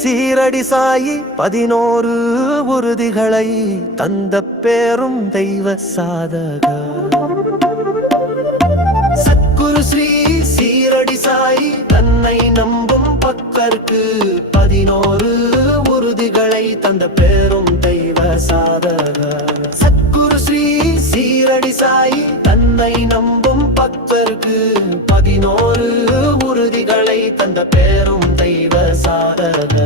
சீரடி சாயி 11 உறுதிகளை தந்த பேரும் தெய்வ சாதக. சத்குரு ஸ்ரீ சீரடி சாயி தன்னை நம்பும் பக்தர்க்கு 11 உறுதிகளை தந்த பேரும் தெய்வ சாதக. சத்குரு ஸ்ரீ சீரடி சாயி தன்னை நம்பும் பக்தர்க்கு 11 உறுதிகளை தந்த பேரும் தெய்வ சாதக.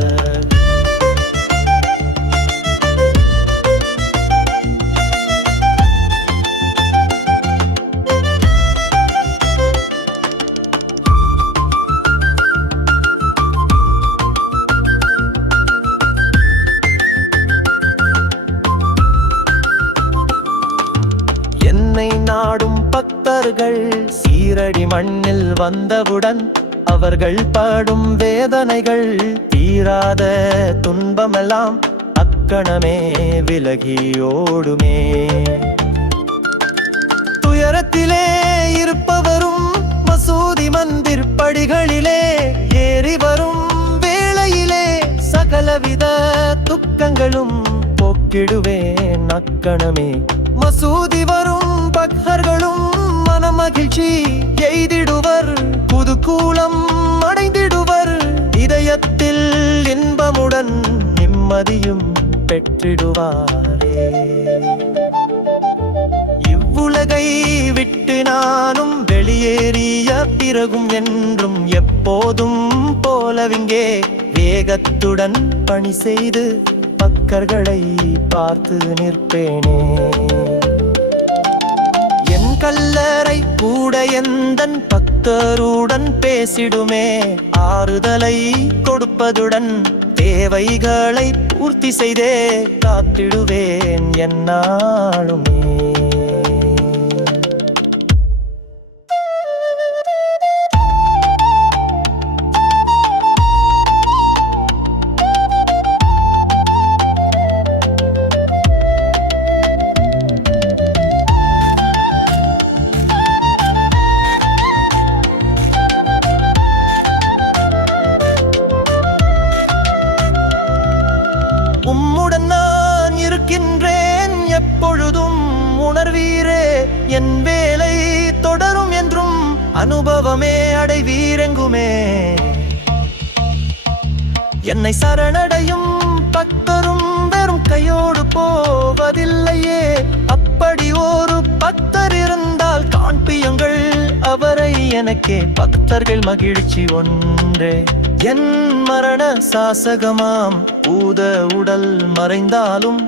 என்னை நாடும் பக்தர்கள் சீரடி மண்ணில் வந்தவுடன் அவர்கள் படும் வேதனைகள் தீராத துன்பமெல்லாம் அக்கணமே விலகியோடுமே. துயரத்திலே இருப்பவரும் மசூதி மந்திர் படிகளிலே ஏறி வரும் வேளையிலே சகலவித துக்கங்களும் போக்கிடுவேன் அக்கணமே. மசூதி வரும் பக்தர்களும் மனமகிழ்ச்சி எய்திடுவர், புதுக்கூலம் அடைந்திடுவர், இதயத்தில் இன்பமுடன் நிம்மதியும் பெற்றிடுவாரே. இவ்வுலகை விட்டு நானும் வெளியேறிய பிறகும் என்றும் எப்போதும் போலவிங்கே வேகத்துடன் பணி செய்து பக்தர்களை பார்த்து நிற்பேனே. என் கல்லறை கூட எந்தன் பக்தருடன் பேசிடுமே, ஆறுதலை கொடுப்பதுடன் தேவைகளை பூர்த்தி செய்தே காத்திடுவேன் என்னாலுமே. உம்முடன் நான் இருக்கின்றேன் எப்பொழுதும் உணர்வீரே, என் வேலை தொடரும் என்றும் அனுபவமே அடைவீரெங்குமே. என்னை சரணடையும் பக்தரும் வெறும் கையோடு போவதில்லையே, அப்படி ஒரு பக்தர் இருந்தால் காண்பியுங்கள் அவரை எனக்கே. பக்தர்கள் மகிழ்ச்சி ஒன்றே என் மரண சாசகமாம், பூத உடல் மறைந்தாலும்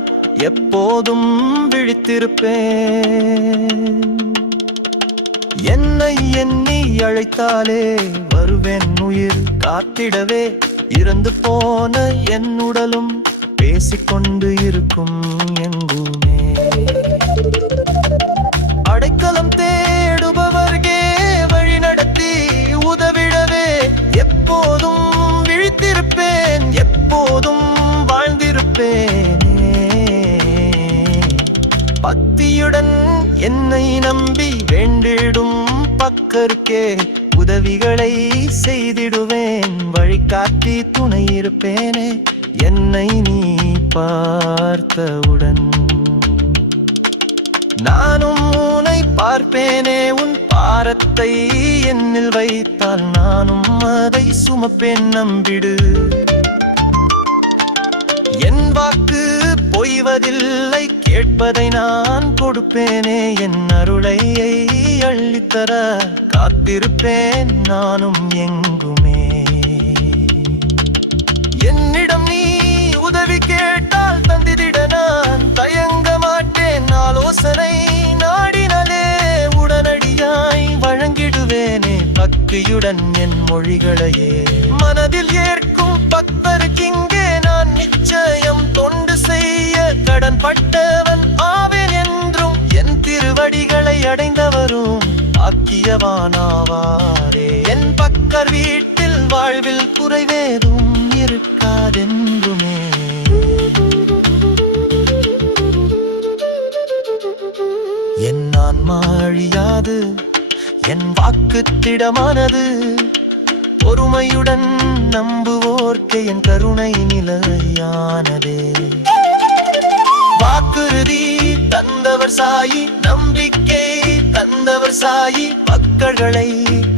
எப்போதும் விழித்திருப்பேன். என்னை எண்ணி அழைத்தாலே வருவேன் உயிர் காத்திடவே, இறந்து போன என் உடலும் பேசிக்கொண்டு இருக்கும் எங்குமே. அடைக்கலம் தேடுபவர்கே வழி நடத்தி உதவிடவே எப்போதும் விழித்திருப்பேன், எப்போதும் வாழ்ந்திருப்பேனே. பக்தியுடன் என்னை நம்பி வேண்டிடும் பக்தருக்கே உதவிகளை செய்திடுவேன், வழிகாட்டி துணை இருப்பேனே. என்னை நீ பார்த்தவுடன் நானும் உன்னை பார்ப்பேனே. உன் பாரத்தை என்னில் வைத்தால் நானும் அதை சுமப்பேன், நம்பிடு. என் வாக்கு பொய்வதில்லை, கேட்பதை நான் கொடுப்பேனே. என் அருளை அள்ளித்தர காத்திருப்பேன் நானும் எங்குமே. என்னிடம் நீ உதவி கேட்டால் தந்திட நான் தயங்க மாட்டேன், ஆலோசனை நாடினாலே உடனடியாய் வழங்கிடுவேனே. பக்தியுடன் என் மொழிகளையே மனதில் ஏற்கும் பக்தருக்கிங்கே நான் நிச்சயம் தொண்டு செய்ய கடன் பட்டவன் ஆவேன் என்றும் என் திருவடிகளை அடைந்தவரும் ஆக்கியவானாவாரே என் பக்கர் வீட்டில் வாழ்வில் குறைவேதும் இருக்காதென்றுமே என் ஆன்மா அழியாது என் வாக்கு திடமானது பொறுமையுடன் நம்புவோர்க்கு என் கருணை நிலையானதே வாக்குறுதி தந்தவர் சாயி நம்பிக்கை தந்தவர் சாயி மக்கள்களை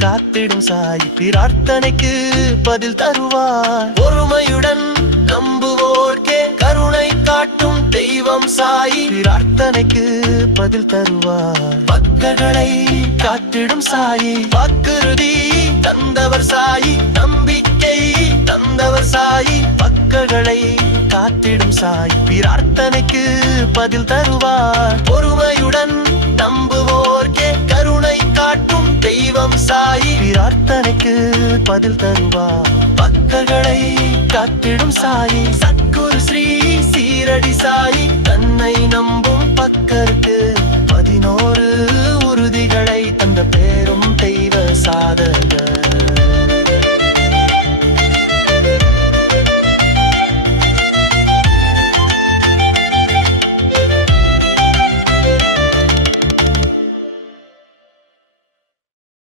காத்திடும் சாயி பிரார்த்தனைக்கு பதில் தருவார் பொறுமையுடன் நம்புவோர்க்கே கருணை காட்டும் தெய்வம் சாயி பிரார்த்தனைக்கு பதில் தருவார் மக்கள்களை காத்திடும் சாயி வாக்குறுதி தந்தவர் சாயி நம்பிக்கை தந்தவர் சாயி மக்கள்களை காத்திடும் சாய் பிரார்த்தனைக்கு பதில் தருவார் பொறுமையுடன் நம்புவோர்க்கே கருணை காட்டும் தெய்வம் சாயி பிரார்த்தனைக்கு பதில் தருவார் பக்தர்களை காத்திடும் சாயி சத்குரு ஸ்ரீ சீரடி சாயி தன்னை நம்பும் பக்கருக்கு 11 உறுதிகளை தந்த பேரும் தெய்வ சாதகர்